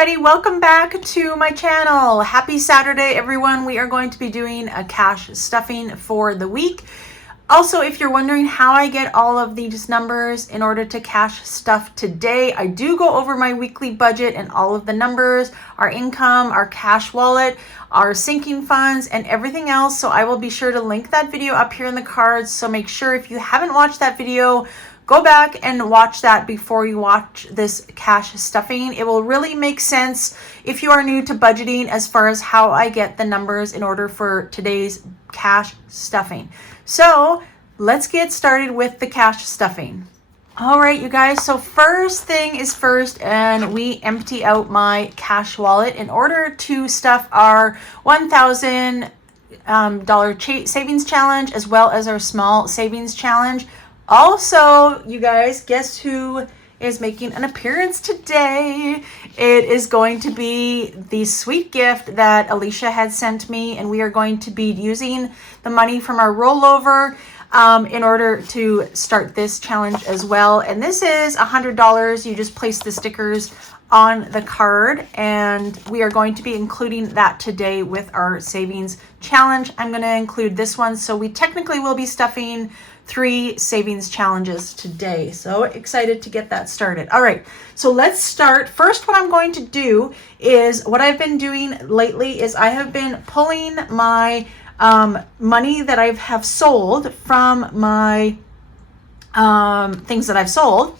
everybody, welcome back to my channel. Happy Saturday, everyone. We are going to be doing a cash stuffing for the week. Also, if you're wondering how I get all of these numbers in order to cash stuff today, I do go over my weekly budget and all of the numbers, our income, our cash wallet, our sinking funds, and everything else. So I will be sure to link that video up here in the cards. So make sure if you haven't watched that video, go back and watch that before you watch this cash stuffing. It will really make sense if you are new to budgeting as far as how I get the numbers in order for today's cash stuffing. So let's get started with the cash stuffing. All right, you guys, so first thing is first, and we empty out my cash wallet in order to stuff our $1,000 savings challenge as well as our small savings challenge. Also, you guys, guess who is making an appearance today? It is going to be the sweet gift that Alicia had sent me, and we are going to be using the money from our rollover in order to start this challenge as well. And this is $100. You just place the stickers on the card, and we are going to be including that today with our savings challenge. I'm going to include this one, so we technically will be stuffing 3 savings challenges today. So excited to get that started. All right, so let's start. First, what I'm going to do is what I've been doing lately is I have been pulling my money that I have sold from my things that I've sold.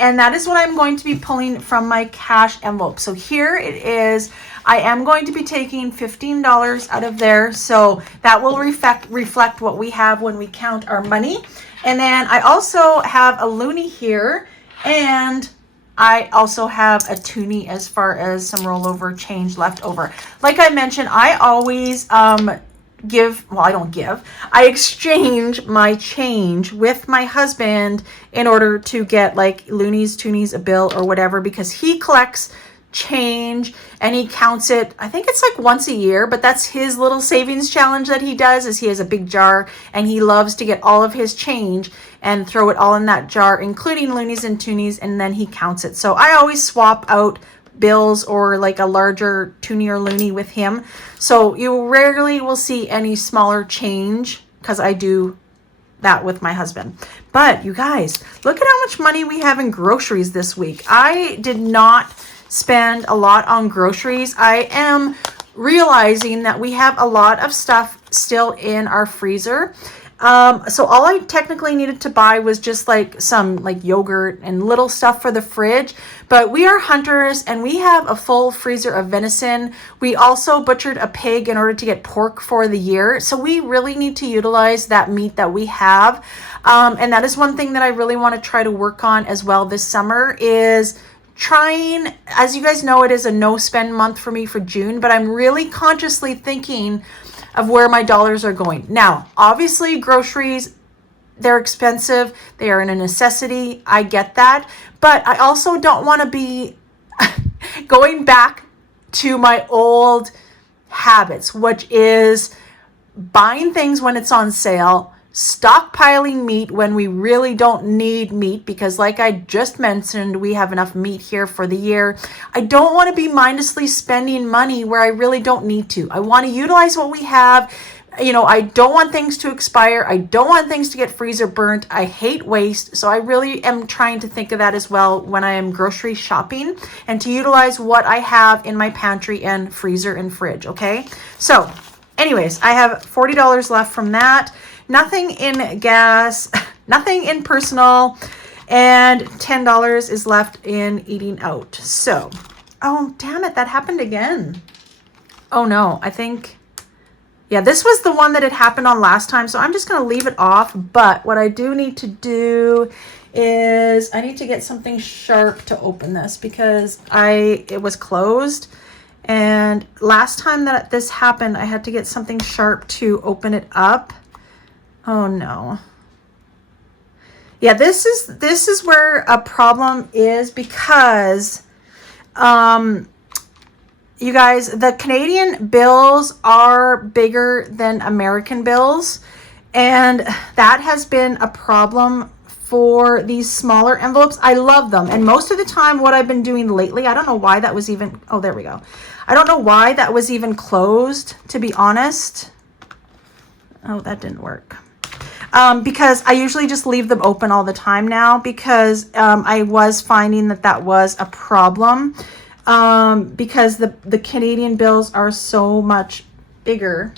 And that is what I'm going to be pulling from my cash envelope. So here it is. I am going to be taking $15 out of there. So that will reflect what we have when we count our money. And then I also have a loonie here, and I also have a toonie as far as some rollover change left over. Like I mentioned, I always I exchange my change with my husband in order to get like loonies, toonies, a bill or whatever, because he collects change and he counts it. I think it's like once a year, but that's his little savings challenge that he does. Is he has a big jar and he loves to get all of his change and throw it all in that jar, including loonies and toonies, and then he counts it. So I always swap out bills or like a larger toonie or loonie with him. So you rarely will see any smaller change because I do that with my husband. But you guys, look at how much money we have in groceries this week. I did not spend a lot on groceries. I am realizing that we have a lot of stuff still in our freezer. So all I technically needed to buy was just like some like yogurt and little stuff for the fridge. But we are hunters and we have a full freezer of venison. We also butchered a pig in order to get pork for the year. So we really need to utilize that meat that we have. And that is one thing that I really want to try to work on as well this summer is trying, as you guys know, it is a no spend month for me for June, but I'm really consciously thinking of where my dollars are going. Now, obviously groceries, they're expensive. They are a necessity. I get that. But I also don't want to be going back to my old habits, which is buying things when it's on sale, stockpiling meat when we really don't need meat, because like I just mentioned, we have enough meat here for the year. I don't want to be mindlessly spending money where I really don't need to. I want to utilize what we have. You know, I don't want things to expire. I don't want things to get freezer burnt. I hate waste. So I really am trying to think of that as well when I am grocery shopping, and to utilize what I have in my pantry and freezer and fridge. Okay. So anyways, I have $40 left from that. Nothing in gas, nothing in personal, and $10 is left in eating out. So, oh, damn it, that happened again. Oh no, I think, yeah, this was the one that had happened on last time. So I'm just going to leave it off. But what I do need to do is I need to get something sharp to open this because it was closed. And last time that this happened, I had to get something sharp to open it up. Oh no. Yeah, this is where a problem is because you guys, the Canadian bills are bigger than American bills, and that has been a problem for these smaller envelopes. I love them. And most of the time what I've been doing lately, I don't know why that was even, oh, there we go. I don't know why that was even closed, to be honest. Oh, that didn't work. Because I usually just leave them open all the time now, because I was finding that that was a problem, because the Canadian bills are so much bigger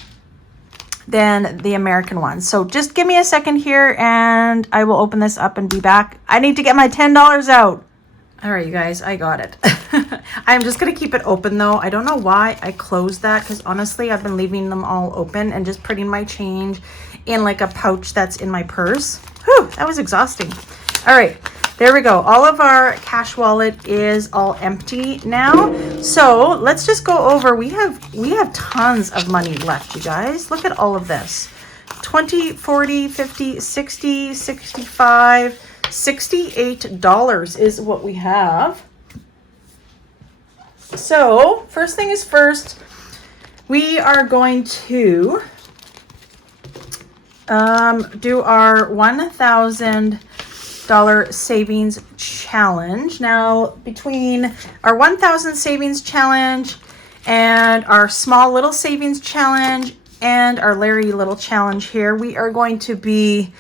than the American ones. So just give me a second here and I will open this up and be back. I need to get my $10 out. All right, you guys, I got it. I'm just going to keep it open though. I don't know why I closed that, because honestly, I've been leaving them all open and just putting my change in like a pouch that's in my purse. Whew, that was exhausting. All right, there we go. All of our cash wallet is all empty now. So let's just go over. We have tons of money left, you guys. Look at all of this. 20, 40, 50, 60, 65, $68 is what we have. So first thing is first, we are going to do our $1,000 savings challenge. Now, between our 1,000 savings challenge and our small little savings challenge and our Larry little challenge here, we are going to be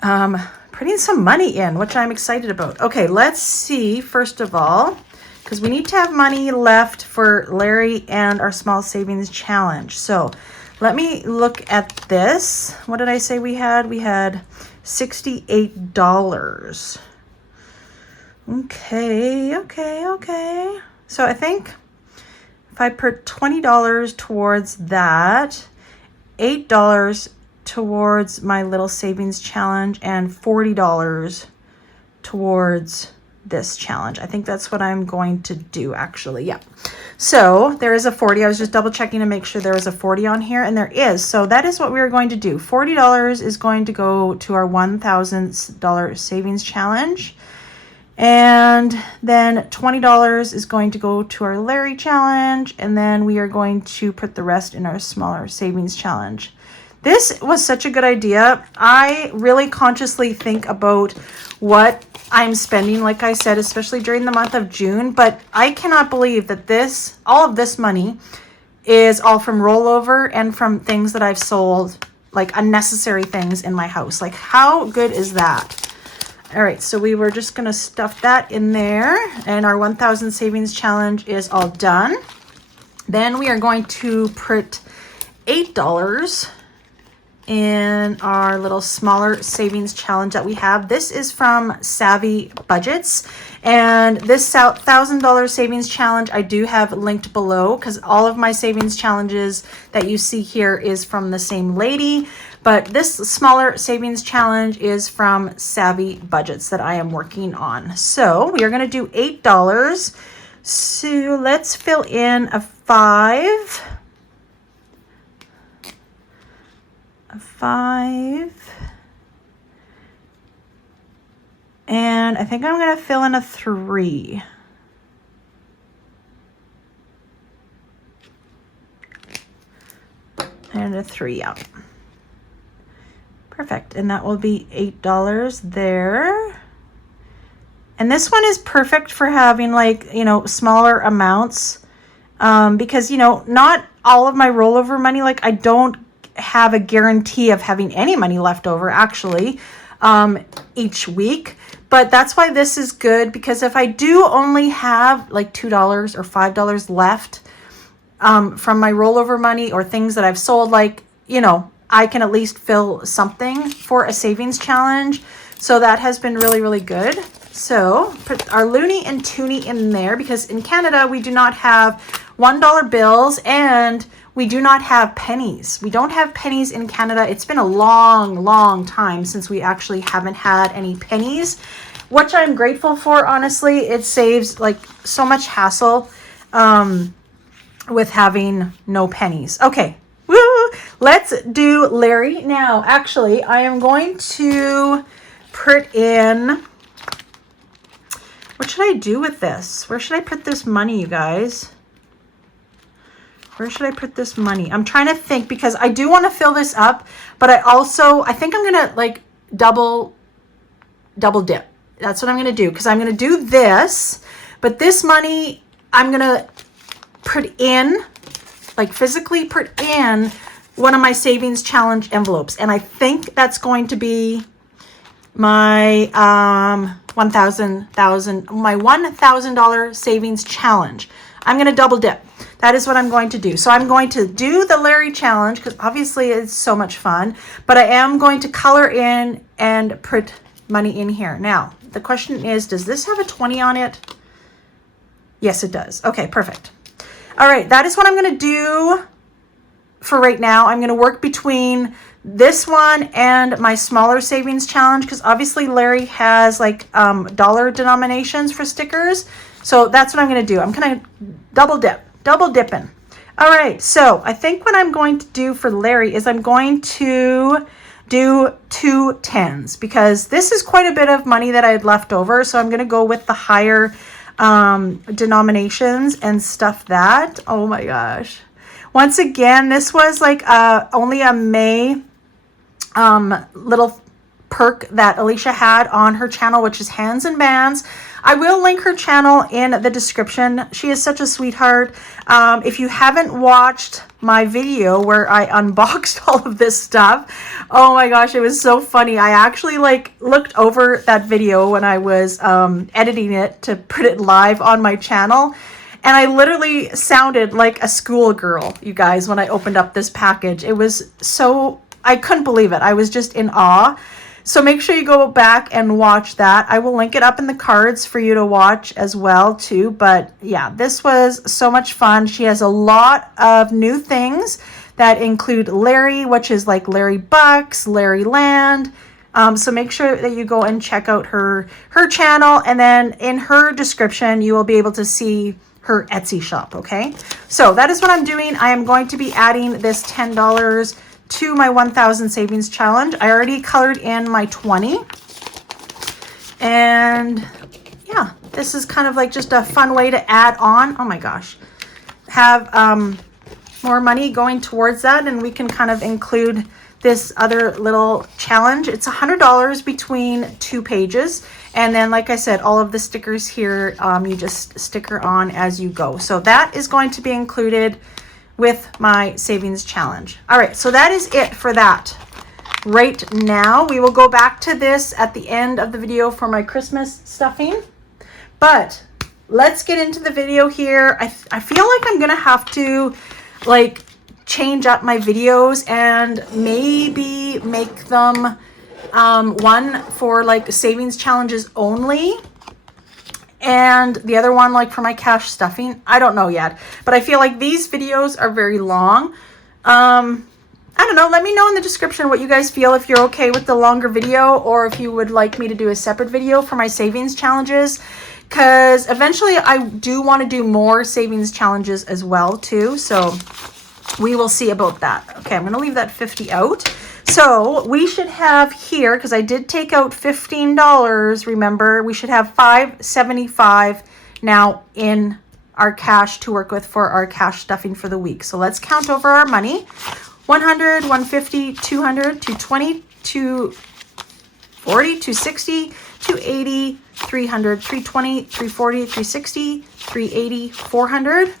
putting some money in, which I'm excited about. Okay, let's see, first of all, because we need to have money left for Larry and our small savings challenge. So let me look at this. What did I say we had? We had $68. Okay. So I think if I put $20 towards that, $8 towards my little savings challenge, and $40 towards this challenge. I think that's what I'm going to do, actually. Yeah. So there is a 40. I was just double checking to make sure there was a 40 on here, and there is. So that is what we are going to do. $40 is going to go to our $1,000 savings challenge. And then $20 is going to go to our Larry challenge. And then we are going to put the rest in our smaller savings challenge. This was such a good idea. I really consciously think about what I'm spending, like I said, especially during the month of June. But I cannot believe that all of this money is all from rollover and from things that I've sold, like unnecessary things in my house. Like, how good is that? All right, so we were just going to stuff that in there, and our 1,000 savings challenge is all done. Then we are going to put $8 in our little smaller savings challenge that we have. This is from Savvy Budgets, and this $1,000 savings challenge I do have linked below, because all of my savings challenges that you see here is from the same lady, but this smaller savings challenge is from Savvy Budgets that I am working on. So we are going to do $8. So let's fill in a 5. And I think I'm going to fill in a 3. And a 3 out. Perfect. And that will be $8 there. And this one is perfect for having, like, smaller amounts. Because, not all of my rollover money, like, I don't have a guarantee of having any money left over, actually, each week. But that's why this is good, because if I do only have like $2 or $5 left from my rollover money or things that I've sold, like, I can at least fill something for a savings challenge. So that has been really, really good. So put our loonie and toonie in there, because in Canada, we do not have $1 bills and we do not have pennies. We don't have pennies in Canada. It's been a long, long time since we actually haven't had any pennies, which I'm grateful for, honestly. It saves like so much hassle with having no pennies. Okay, woo! Let's do Larry now. Actually, I am going to put in, what should I do with this? Where should I put this money, you guys? Where should I put this money? I'm trying to think, because I do want to fill this up, but I think I'm going to like double double dip. That's what I'm going to do, because I'm going to do this, but this money I'm going to put in, like physically put in one of my savings challenge envelopes. And I think that's going to be my $1,000 savings challenge. I'm going to double dip. That is what I'm going to do. So I'm going to do the Larry challenge, because obviously it's so much fun, but I am going to color in and put money in here. Now, the question is, does this have a 20 on it? Yes, it does. Okay, perfect. All right, that is what I'm going to do for right now. I'm going to work between this one and my smaller savings challenge, because obviously Larry has like dollar denominations for stickers. So that's what I'm going to do. I'm going to double dipping. All right, so I think what I'm going to do for Larry is I'm going to do 2 10s, because this is quite a bit of money that I had left over. So I'm going to go with the higher denominations and stuff that. Oh my gosh. Once again, this was like only a May little perk that Alicia had on her channel, which is Hands and Bands. I will link her channel in the description. She is such a sweetheart. If you haven't watched my video where I unboxed all of this stuff, oh my gosh, it was so funny. I actually like looked over that video when I was editing it to put it live on my channel. And I literally sounded like a schoolgirl, you guys, when I opened up this package. It was so, I couldn't believe it. I was just in awe. So make sure you go back and watch that. I will link it up in the cards for you to watch as well too. But yeah, this was so much fun. She has a lot of new things that include Larry, which is like Larry Bucks, Larry Land. So make sure that you go and check out her channel. And then in her description, you will be able to see her Etsy shop, okay? So that is what I'm doing. I am going to be adding this $10 to my 1,000 savings challenge. I already colored in my 20. And yeah, this is kind of like just a fun way to add on. Oh my gosh. Have more money going towards that, and we can kind of include this other little challenge. It's $100 between 2 pages. And then, like I said, all of the stickers here, you just sticker on as you go. So that is going to be included with my savings challenge. All right, so that is it for that. Right now, we will go back to this at the end of the video for my Christmas stuffing. But let's get into the video here. I feel like I'm gonna have to like change up my videos and maybe make them one for like savings challenges only, and the other one like for my cash stuffing. I don't know yet, but I feel like these videos are very long. I don't know. Let me know in the description what you guys feel, if you're okay with the longer video, or if you would like me to do a separate video for my savings challenges, because eventually I do want to do more savings challenges as well too. So we will see about that. Okay, I'm going to leave that 50 out. So we should have here, because I did take out $15, remember, we should have $5.75 now in our cash to work with for our cash stuffing for the week. So let's count over our money. 100, 150, 200, 220, 240, 260, 280, 300, 320, 340, 360, 380, 400.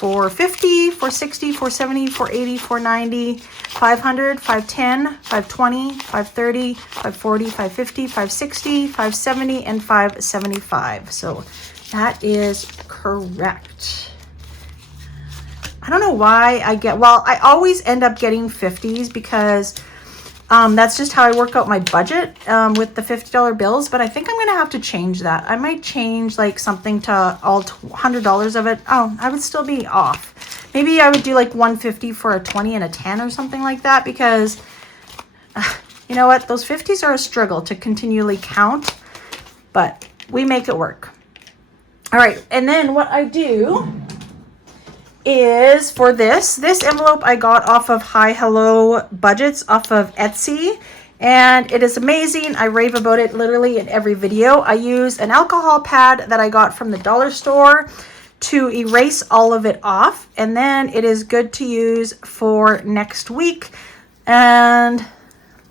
450, 460, 470, 480, 490, 500, 510, 520, 530, 540, 550, 560, 570, and 575. So that is correct. I don't know why I get, well, I always end up getting 50s because that's just how I work out my budget with the $50 bills. But I think I'm going to have to change that. I might change like something to all $100 of it. Oh, I would still be off. Maybe I would do like 150 for a 20 and a 10 or something like that, because you know what? Those 50s are a struggle to continually count, but we make it work. All right. And then what I do is for this envelope I got off of Hi Hello Budgets off of Etsy, and it is amazing. I rave about it literally in every video. I use an alcohol pad that I got from the dollar store to erase all of it off, and then it is good to use for next week. And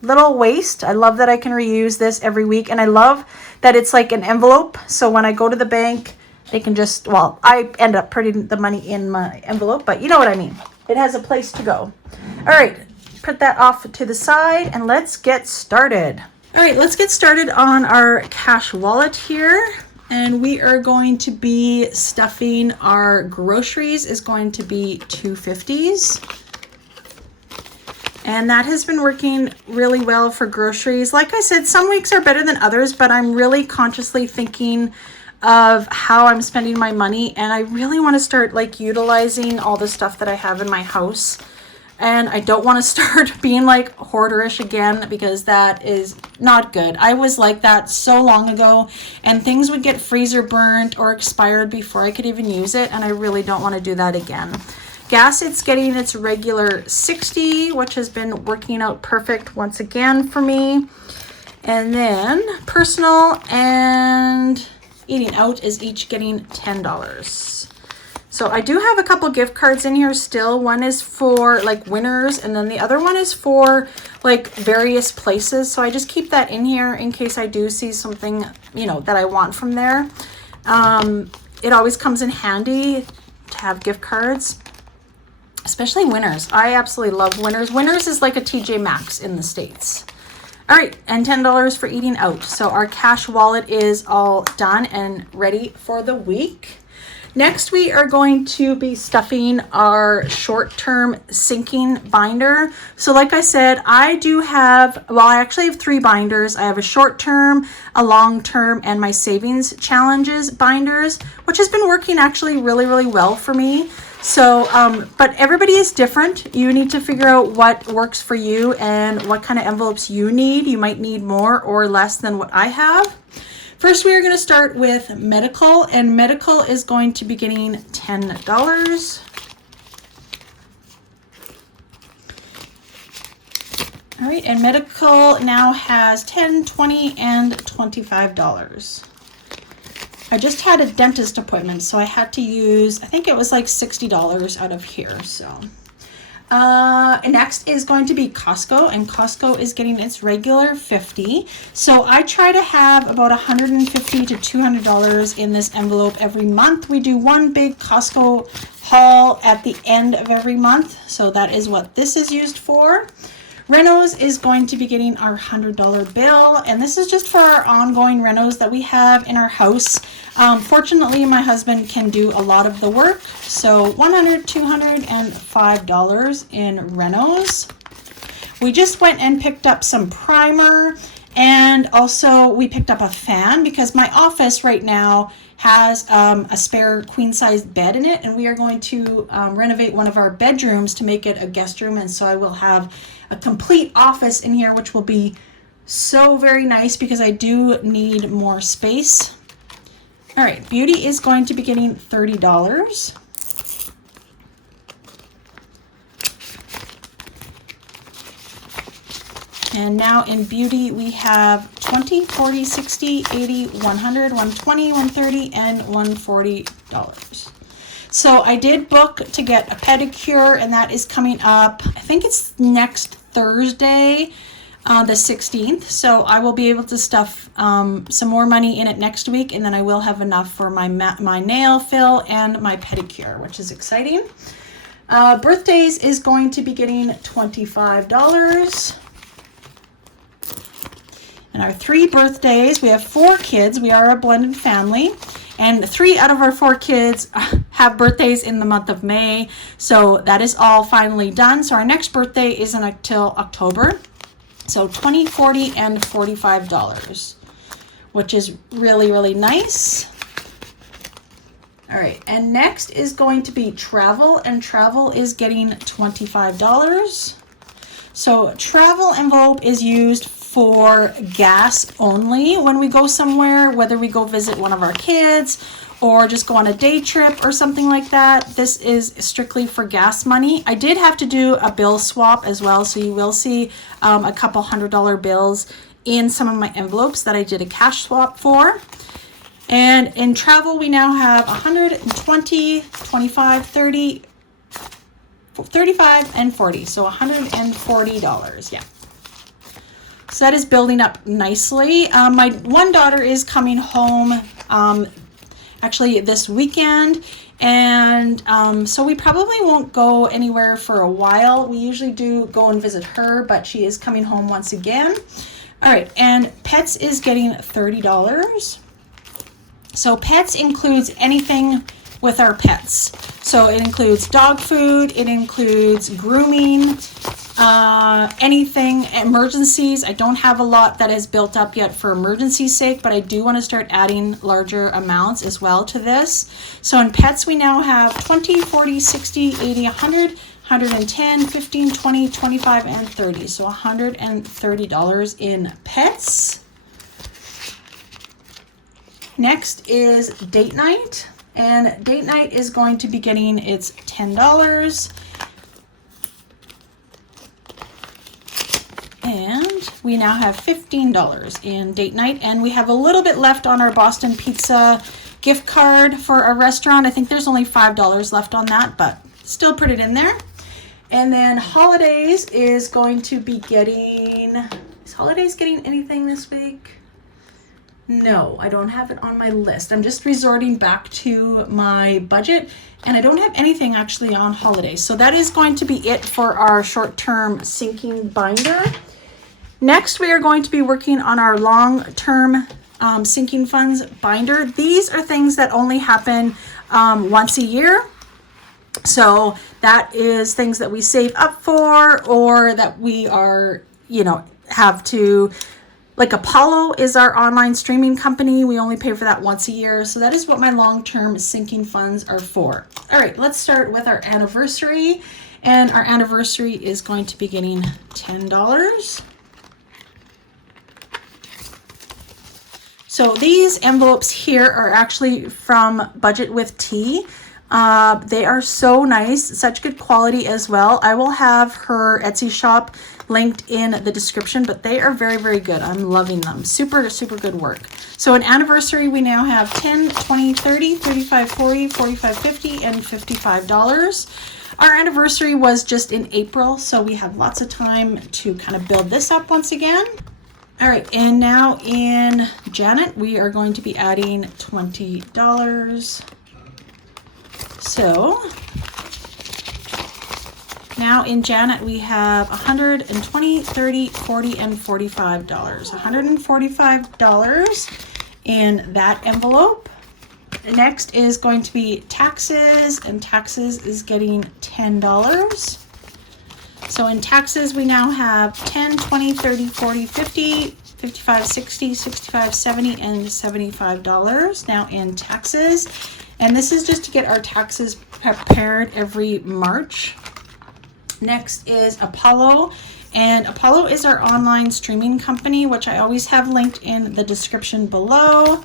little waste. I love that I can reuse this every week. And I love that it's like an envelope. So when I go to the bank, they can just, well, I end up putting the money in my envelope, but you know what I mean. It has a place to go. All right, put that off to the side and let's get started. All right, let's get started on our cash wallet here. And we are going to be stuffing our groceries is going to be $2.50s. And that has been working really well for groceries. Like I said, some weeks are better than others, but I'm really consciously thinking of how I'm spending my money. And I really want to start like utilizing all the stuff that I have in my house. And I don't want to start being like hoarderish again, because that is not good. I was like that so long ago, and things would get freezer burnt or expired before I could even use it. And I really don't want to do that again. Gas, it's getting its regular 60, which has been working out perfect once again for me. And then personal and eating out is each getting $10. So I do have a couple gift cards in here still. One is for like Winners, and then the other one is for like various places. So I just keep that in here in case I do see something, you know, that I want from there. It always comes in handy to have gift cards, especially Winners. I absolutely love Winners. Winners is like a TJ Maxx in the States. All right, and $10 for eating out. So our cash wallet is all done and ready for the week. Next, we are going to be stuffing our short-term sinking binder. So like I said, I do have, well, I actually have 3 binders. I have a short-term, a long-term, and my savings challenges binders, which has been working actually really, really well for me. So, but everybody is different. You need to figure out what works for you and what kind of envelopes you need. You might need more or less than what I have. First, we are going to start with medical, and medical is going to be getting $10. All right, and medical now has $10, $20, and $25. I just had a dentist appointment, so I had to use, I think it was like $60 out of here, so. Next is going to be Costco, and Costco is getting its regular $50. So I try to have about $150 to $200 in this envelope every month. We do one big Costco haul at the end of every month. So that is what this is used for. Renos is going to be getting our $100 bill, and this is just for our ongoing renos that we have in our house. Fortunately, my husband can do a lot of the work, so $100, $200, and $5 in renos. We just went and picked up some primer, and also we picked up a fan because my office right now has a spare queen-sized bed in it, and we are going to renovate one of our bedrooms to make it a guest room, and so I will have a complete office in here, which will be so very nice because I do need more space. All right, beauty is going to be getting $30. And now in beauty, we have 20, 40, 60, 80, 100, 120, 130, and $140. So I did book to get a pedicure, and that is coming up, I think it's next Thursday, the 16th. So I will be able to stuff some more money in it next week, and then I will have enough for my nail fill and my pedicure, which is exciting. Birthdays is going to be getting $25. And our 3 birthdays, we have 4 kids. We are a blended family. And 3 out of our 4 kids have birthdays in the month of May. So that is all finally done. So our next birthday isn't until October. So $20, $40, and $45, which is really, really nice. All right, and next is going to be travel, and travel is getting $25. So travel envelope is used for gas only when we go somewhere, whether we go visit one of our kids or just go on a day trip or something like that. This is strictly for gas money. I did have to do a bill swap as well, so you will see a couple $100 bills in some of my envelopes that I did a cash swap for. And in travel, we now have 120, 25, 30, 35, and 40. So $140, yeah. So that is building up nicely. My one daughter is coming home actually this weekend, and so we probably won't go anywhere for a while. We usually do go and visit her, but she is coming home once again. All right, and Pets is getting $30. So Pets includes anything with our pets. So it includes dog food, it includes grooming, anything, emergencies. I don't have a lot that is built up yet for emergency's sake, but I do want to start adding larger amounts as well to this. So in Pets, we now have 20, 40, 60, 80, 100, 110, 15, 20, 25, and 30. So $130 in Pets. Next is Date Night. And Date Night is going to be getting its $10. And we now have $15 in Date Night. And we have a little bit left on our Boston Pizza gift card for our restaurant. I think there's only $5 left on that, but still put it in there. And then Holidays is going to be getting... Is Holidays getting anything this week? No, I don't have it on my list. I'm just resorting back to my budget, and I don't have anything actually on Holidays. So that is going to be it for our short-term sinking binder. Next, we are going to be working on our long-term sinking funds binder. These are things that only happen once a year. So that is things that we save up for, or that we are, have to... Like Apollo is our online streaming company. We only pay for that once a year. So that is what my long-term sinking funds are for. All right, let's start with our anniversary. And our anniversary is going to be getting $10. So these envelopes here are actually from Budget with Tea. They are so nice, such good quality as well. I will have her Etsy shop linked in the description, but they are very, very good. I'm loving them. Super, super good work. So an anniversary, we now have 10, 20, 30, 35, 40, 45, 50, and $55. Our anniversary was just in April, so we have lots of time to kind of build this up once again. All right, and now in Janet, we are going to be adding $20. So now in Janet, we have 120, 30, 40, and $45. $145 in that envelope. Next is going to be taxes, and taxes is getting $10. So in taxes, we now have 10, 20, 30, 40, 50, 55, 60, 65, 70, and $75 now in taxes. And this is just to get our taxes prepared every March. Next is Apollo, and Apollo is our online streaming company, which I always have linked in the description below.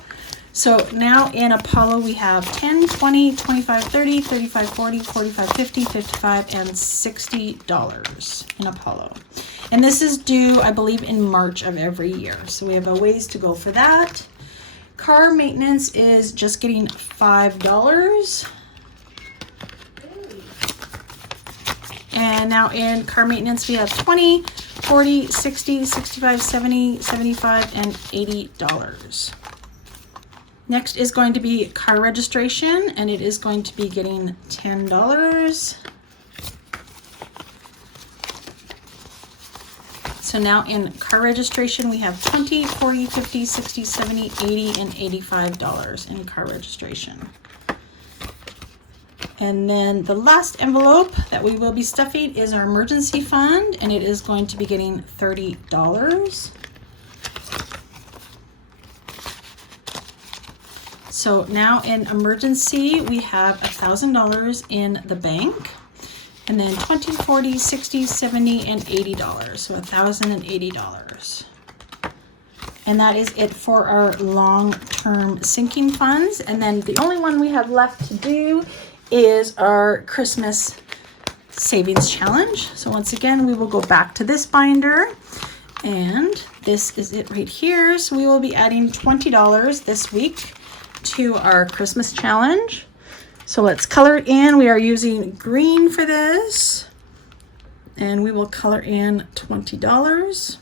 So now in Apollo, we have 10, 20, 25, 30, 35, 40, 45, 50, 55, and $60 in Apollo. And this is due, I believe, in March of every year. So we have a ways to go for that. Car maintenance is just getting $5. And now in car maintenance, we have 20, 40, 60, 65, 70, 75, and $80. Next is going to be car registration, and it is going to be getting $10. So now in car registration, we have 20, 40, 50, 60, 70, 80, and $85 in car registration. And then the last envelope that we will be stuffing is our emergency fund, and it is going to be getting $30. So now in emergency, we have $1,000 in the bank, and then 20, 40, 60, 70, and $80. So $1,080. And that is it for our long-term sinking funds. And then the only one we have left to do is our Christmas savings challenge. So once again, we will go back to this binder, and this is it right here. So we will be adding $20 this week to our Christmas challenge. So let's color it in. We are using green for this, and we will color in $20.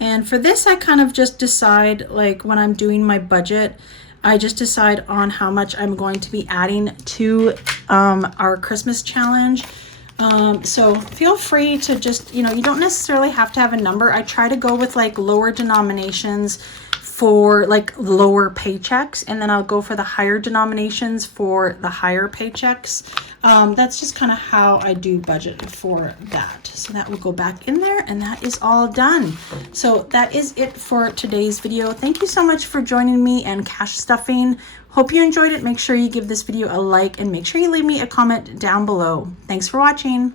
And for this, I kind of just decide, like when I'm doing my budget, I just decide on how much I'm going to be adding to our Christmas challenge. So feel free to just, you don't necessarily have to have a number. I try to go with like lower denominations for like lower paychecks, and then I'll go for the higher denominations for the higher paychecks. That's just kind of how I do budget for that. So that will go back in there, and that is all done. So that is it for today's video. Thank you so much for joining me and cash stuffing. Hope you enjoyed it. Make sure you give this video a like and make sure you leave me a comment down below. Thanks for watching.